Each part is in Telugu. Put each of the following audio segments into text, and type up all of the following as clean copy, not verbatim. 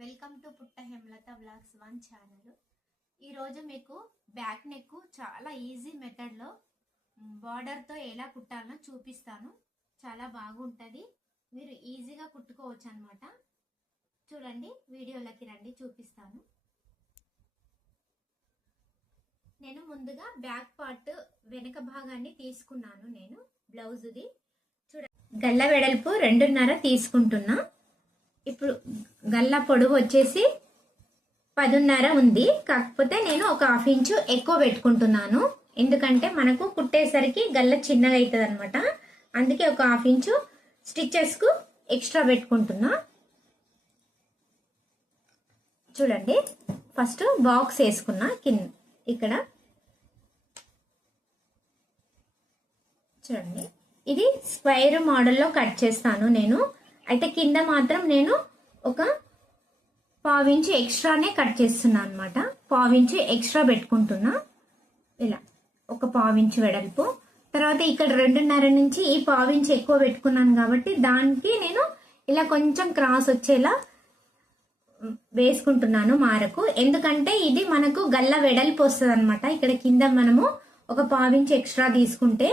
వెల్కమ్ టు పుట్ట హేమలత వ్లాగ్స్ 1 ఛానల్. ఈరోజు మీకు బ్యాక్ నెక్ చాలా ఈజీ మెథడ్లో బార్డర్తో ఎలా కుట్టాలో చూపిస్తాను. చాలా బాగుంటుంది, మీరు ఈజీగా కుట్టుకోవచ్చు అనమాట. చూడండి, వీడియోలోకి రండి, చూపిస్తాను. నేను ముందుగా బ్యాక్ పార్ట్ వెనక భాగాన్ని తీసుకున్నాను. నేను బ్లౌజ్ది చూడండి, గల్ల వెడల్పు 2.5 తీసుకుంటున్నా. ఇప్పుడు గల్ల పొడవు వచ్చేసి 10.5 ఉంది, కాకపోతే నేను ఒక 1/2 ఇంచు ఎక్కువ పెట్టుకుంటున్నాను. ఎందుకంటే మనకు కుట్టేసరికి గల్ల చిన్నగా అవుతుంది అనమాట. అందుకే ఒక 1/2 ఇంచు స్టిచెస్కు ఎక్స్ట్రా పెట్టుకుంటున్నా. చూడండి, ఫస్ట్ బాక్స్ వేసుకున్నా కింద. ఇక్కడ చూడండి, ఇది స్క్వేర్ మోడల్లో కట్ చేస్తాను నేను. అయితే కింద మాత్రం నేను ఒక 1/4 ఇంచు ఎక్స్ట్రానే కట్ చేస్తున్నా అనమాట. 1/4 ఇంచు ఎక్స్ట్రా పెట్టుకుంటున్నా. ఇలా ఒక 1/4 ఇంచు వెడల్పు. తర్వాత ఇక్కడ 2.5 నుంచి ఈ 1/4 ఇంచు ఎక్కువ పెట్టుకున్నాను కాబట్టి దానికి నేను ఇలా కొంచెం క్రాస్ వచ్చేలా వేసుకుంటున్నాను మారకు. ఎందుకంటే ఇది మనకు గల్ల వెడల్పు వస్తుంది అనమాట. ఇక్కడ కింద మనము ఒక 1/4 ఇంచు ఎక్స్ట్రా తీసుకుంటే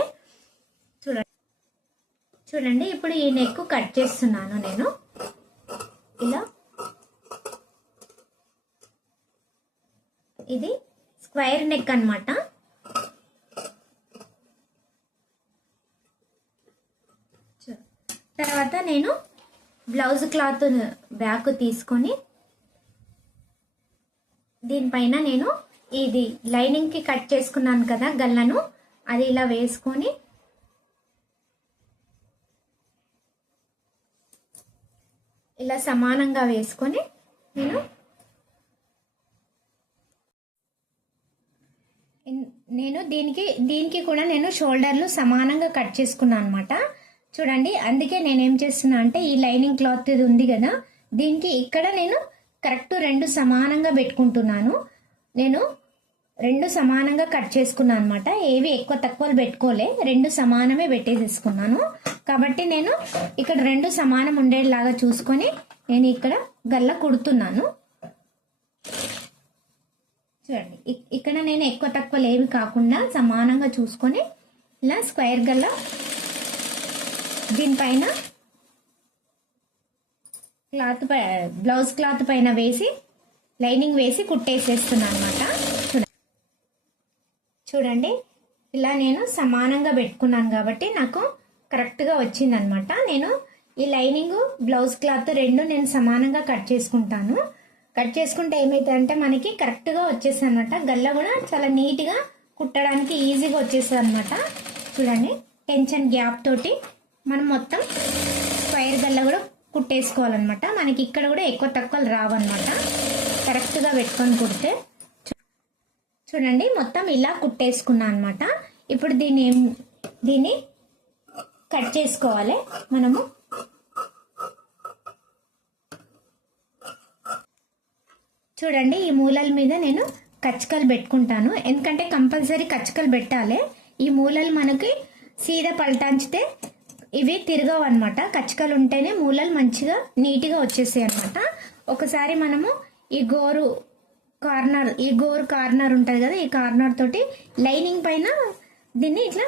చూడండి, ఇప్పుడు ఈ నెక్ కట్ చేస్తున్నాను నేను. ఇలా ఇది స్క్వేర్ నెక్ అన్నమాట. తర్వాత నేను బ్లౌజ్ క్లాత్ బ్యాక్ తీసుకొని దీనిపైన నేను ఇది లైనింగ్కి కట్ చేసుకున్నాను కదా గల్లను, అది ఇలా వేసుకొని ఇలా సమానంగా వేసుకొని నేను దీనికి కూడా నేను షోల్డర్లు సమానంగా కట్ చేసుకున్నాను అనమాట. చూడండి, అందుకే నేను ఏం చేస్తున్నా అంటే ఈ లైనింగ్ క్లాత్ ఇది ఉంది కదా, దీనికి ఇక్కడ నేను కరెక్ట్ 2 సమానంగా పెట్టుకుంటున్నాను. నేను 2 సమానంగా కట్ చేసుకున్నాను అనమాట. ఏవి ఎక్కువ తక్కువలు పెట్టుకోలే, 2 సమానమే పెట్టేసేసుకున్నాను. కాబట్టి నేను ఇక్కడ 2 సమానం ఉండేలాగా చూసుకొని నేను ఇక్కడ గల్ల కుడుతున్నాను. చూడండి, ఇక్కడ నేను ఎక్కువ తక్కువలు ఏమి కాకుండా సమానంగా చూసుకొని ఇలా స్క్వేర్ గల్ల దీనిపైన క్లాత్ బ్లౌజ్ క్లాత్ పైన వేసి లైనింగ్ వేసి కుట్టేసేస్తున్నాను అనమాట. చూడండి, ఇలా నేను సమానంగా పెట్టుకున్నాను కాబట్టి నాకు కరెక్ట్గా వచ్చిందనమాట. నేను ఈ లైనింగ్ బ్లౌజ్ క్లాత్ 2 నేను సమానంగా కట్ చేసుకుంటాను. కట్ చేసుకుంటే ఏమైతుందంటే మనకి కరెక్ట్గా వచ్చేస్తుంది అనమాట. గల్ల కూడా చాలా నీట్గా కుట్టడానికి ఈజీగా వచ్చేస్తుంది అనమాట. చూడండి, టెన్షన్ గ్యాప్ తోటి మనం మొత్తం స్క్వేర్ గల్ల కూడా కుట్టేసుకోవాలన్నమాట. మనకి ఇక్కడ కూడా ఎక్కువ తక్కువలు రావన్నమాట. కరెక్ట్గా పెట్టుకొని కుడితే చూడండి, మొత్తం ఇలా కుట్టేసుకున్నా అనమాట. ఇప్పుడు దీన్ని కట్ చేసుకోవాలి మనము. చూడండి, ఈ మూలల మీద నేను కచ్చకలు పెట్టుకుంటాను. ఎందుకంటే కంపల్సరీ కచ్చకలు పెట్టాలి. ఈ మూలలు మనకి సీదా పల్టాంచితే ఇవి తిరగవు అనమాట. కచ్చకలు ఉంటేనే మూలలు మంచిగా నీట్గా వచ్చేసాయి అనమాట. ఒకసారి మనము ఈ గోరు కార్నర్ ఉంటుంది కదా, ఈ కార్నర్ తోటి లైనింగ్ పైన దీన్ని ఇట్లా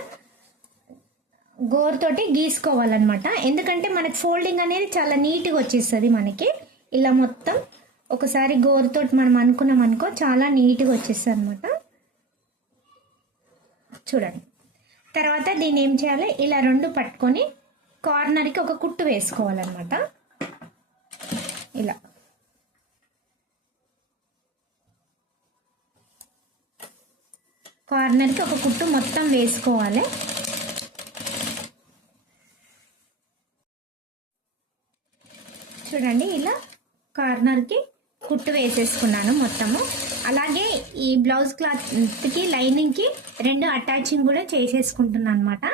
గోరుతోటి గీసుకోవాలన్నమాట. ఎందుకంటే మనకి ఫోల్డింగ్ అనేది చాలా నీట్గా వచ్చేస్తుంది మనకి. ఇలా మొత్తం ఒకసారి గోరుతోటి మనం అనుకున్నాం అనుకో, చాలా నీట్గా వచ్చేస్తుంది అనమాట. చూడండి, తర్వాత దీన్ని ఏం చేయాలి, ఇలా 2 పట్టుకొని కార్నర్కి ఒక కుట్టు వేసుకోవాలన్నమాట. ఇలా కార్నర్కి ఒక కుట్టు మొత్తం వేసుకోవాలి. చూడండి, ఇలా కార్నర్కి కుట్టు వేసేసుకున్నాను మొత్తము. అలాగే ఈ బ్లౌజ్ క్లాత్కి లైనింగ్కి 2 అటాచింగ్ కూడా చేసేసుకుంటున్నాను అనమాట.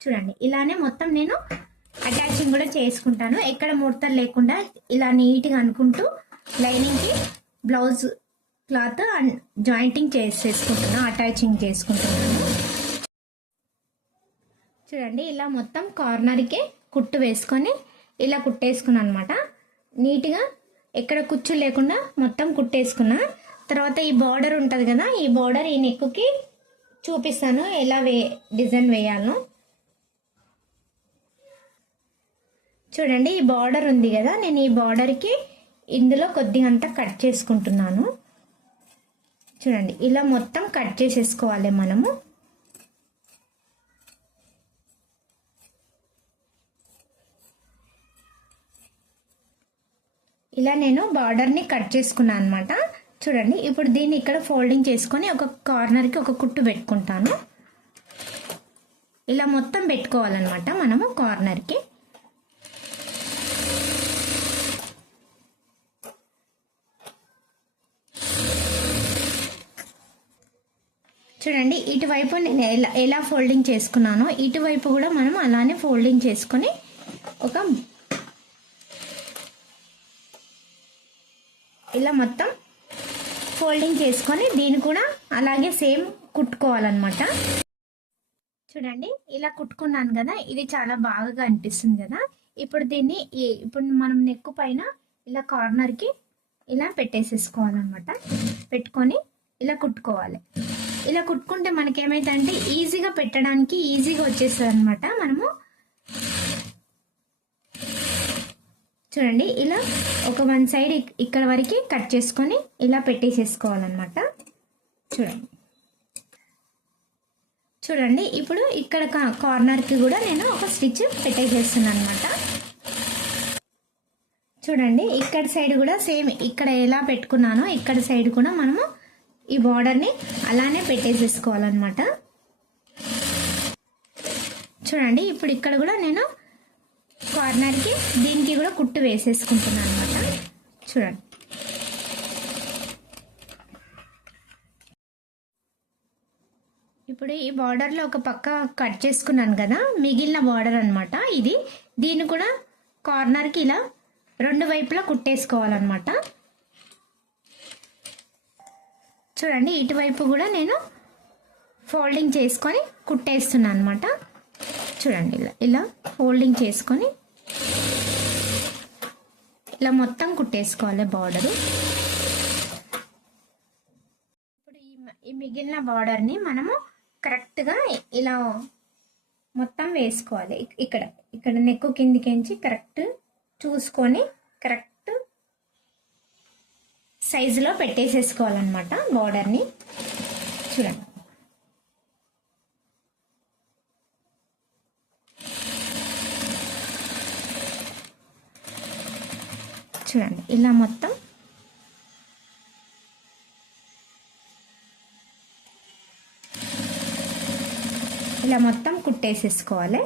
చూడండి, ఇలానే మొత్తం నేను అటాచింగ్ కూడా చేసుకుంటాను. ఎక్కడ ముడతలు లేకుండా ఇలా నీట్గా అనుకుంటూ లైనింగ్కి బ్లౌజ్ క్లాత్ జాయింటింగ్ చేసేసుకుంటున్నాను, అటాచింగ్ చేసుకుంటున్నాను. చూడండి, ఇలా మొత్తం కార్నర్కి కుట్టు వేసుకొని ఇలా కుట్టేసుకున్నాను అనమాట. నీట్గా ఎక్కడ కుచ్చు లేకుండా మొత్తం కుట్టేసుకున్నా. తర్వాత ఈ బార్డర్ ఉంటుంది కదా, ఈ బార్డర్ ఈ నెక్కుకి చూపిస్తాను ఎలా డిజైన్ వేయాలో. చూడండి ఈ బార్డర్ ఉంది కదా, నేను ఈ బార్డర్కి ఇందులో కొద్దిగా అంతా కట్ చేసుకుంటున్నాను. చూడండి ఇలా మొత్తం కట్ చేసేసుకోవాలి మనము. ఇలా నేను బార్డర్ని కట్ చేసుకున్నాను అనమాట. చూడండి ఇప్పుడు దీన్ని ఇక్కడ ఫోల్డింగ్ చేసుకొని ఒక కార్నర్కి ఒక కుట్టు పెట్టుకుంటాను. ఇలా మొత్తం పెట్టుకోవాలన్నమాట మనము కార్నర్కి. చూడండి ఇటువైపు నేను ఎలా ఫోల్డింగ్ చేసుకున్నానో ఇటువైపు కూడా మనం అలానే ఫోల్డింగ్ చేసుకొని ఇలా మొత్తం ఫోల్డింగ్ చేసుకొని దీన్ని కూడా అలాగే సేమ్ కుట్టుకోవాలన్నమాట. చూడండి ఇలా కుట్టుకున్నాను కదా, ఇది చాలా బాగా అనిపిస్తుంది కదా. ఇప్పుడు దీన్ని మనం నెక్ పైన ఇలా కార్నర్కి ఇలా పెట్టేసేసుకోవాలన్నమాట. పెట్టుకొని ఇలా కుట్టుకోవాలి. ఇలా కుట్టుకుంటే మనకేమైందంటే ఈజీగా పెట్టడానికి ఈజీగా వచ్చేస్తుంది అనమాట. మనము చూడండి ఇలా ఒక వన్ సైడ్ ఇక్కడ వరకు కట్ చేసుకొని ఇలా పెట్టేసేసుకోవాలన్నమాట. చూడండి ఇప్పుడు ఇక్కడ కార్నర్కి కూడా నేను ఒక స్టిచ్ పెట్టేసేస్తున్నాను అనమాట. చూడండి ఇక్కడ సైడ్ కూడా సేమ్ ఇక్కడ ఎలా పెట్టుకున్నానో ఇక్కడ సైడ్ కూడా మనము ఈ బార్డర్ని అలానే పెట్టేసేసుకోవాలన్నమాట. చూడండి ఇప్పుడు ఇక్కడ కూడా నేను కార్నర్కి దీనికి కూడా కుట్టు వేసేసుకుంటున్నాను అనమాట. చూడండి ఇప్పుడు ఈ బార్డర్లో ఒక పక్క కట్ చేసుకున్నాను కదా, మిగిలిన బార్డర్ అనమాట ఇది. దీన్ని కూడా కార్నర్కి ఇలా రెండు వైపులా కుట్టేసుకోవాలన్నమాట. చూడండి ఇటువైపు కూడా నేను ఫోల్డింగ్ చేసుకొని కుట్టేస్తున్నాను అనమాట. చూడండి ఇలా ఫోల్డింగ్ చేసుకొని ఇలా మొత్తం కుట్టేసుకోవాలి బార్డరు. ఇప్పుడు ఈ మిగిలిన బార్డర్ని మనము కరెక్ట్గా ఇలా మొత్తం వేసుకోవాలి. ఇక్కడ నెక్కు కిందికించి కరెక్ట్ చూసుకొని కరెక్ట్ సైజులో పెట్టేసేసుకోవాలన్నమాట బార్డర్ని. చూడండి చూడండి ఇలా మొత్తం కుట్టేసేసుకోవాలి.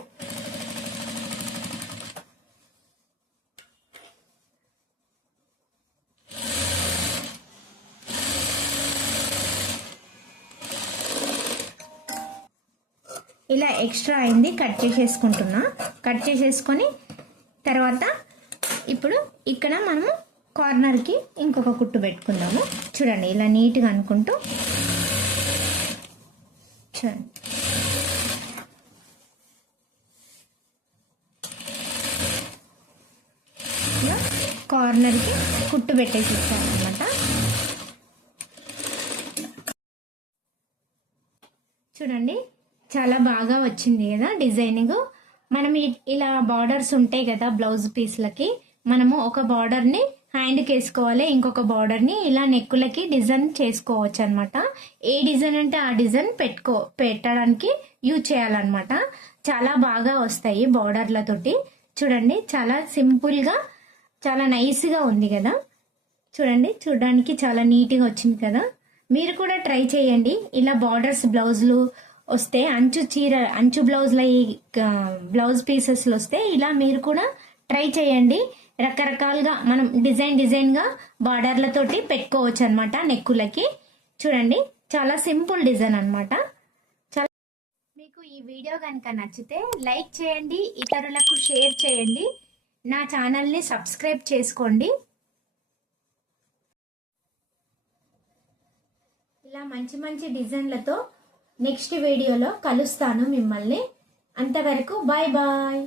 ఇలా ఎక్స్ట్రా అయింది కట్ చేసేసుకుంటున్నా. కట్ చేసేసుకొని తర్వాత ఇప్పుడు ఇక్కడ మనము కార్నర్కి ఇంకొక కుట్టు పెట్టుకుందాము. చూడండి ఇలా నీట్గా అనుకుంటూ చూడండి ఇలా కార్నర్కి కుట్టు పెట్టేసి ఇచ్చానమాట. చూడండి చాలా బాగా వచ్చింది కదా డిజైనింగ్. మనం ఇలా బార్డర్స్ ఉంటాయి కదా బ్లౌజ్ పీస్లకి, మనము ఒక బార్డర్ని హ్యాండ్కి వేసుకోవాలి, ఇంకొక బార్డర్ని ఇలా నెక్కులకి డిజైన్ చేసుకోవచ్చు అనమాట. ఏ డిజైన్ అంటే ఆ డిజైన్ పెట్టడానికి యూజ్ చేయాలన్నమాట. చాలా బాగా వస్తాయి బార్డర్లతోటి. చూడండి చాలా సింపుల్గా చాలా నైస్గా ఉంది కదా. చూడండి చూడడానికి చాలా నీట్గా వచ్చింది కదా. మీరు కూడా ట్రై చేయండి. ఇలా బార్డర్స్ బ్లౌజులు వస్తే అంచు బ్లౌజ్ల బ్లౌజ్ పీసెస్లు వస్తే ఇలా మీరు కూడా ట్రై చేయండి. రకరకాలుగా మనం డిజైన్గా బార్డర్లతోటి పెట్టుకోవచ్చు అనమాట నెక్కులకి. చూడండి చాలా సింపుల్ డిజైన్ అనమాట. మీకు ఈ వీడియో కనుక నచ్చితే లైక్ చేయండి, ఇతరులకు షేర్ చేయండి, నా ఛానల్ని సబ్స్క్రైబ్ చేసుకోండి. ఇలా మంచి మంచి డిజైన్లతో నెక్స్ట్ వీడియోలో కలుస్తాను మిమ్మల్ని. అంతవరకు బాయ్ బాయ్.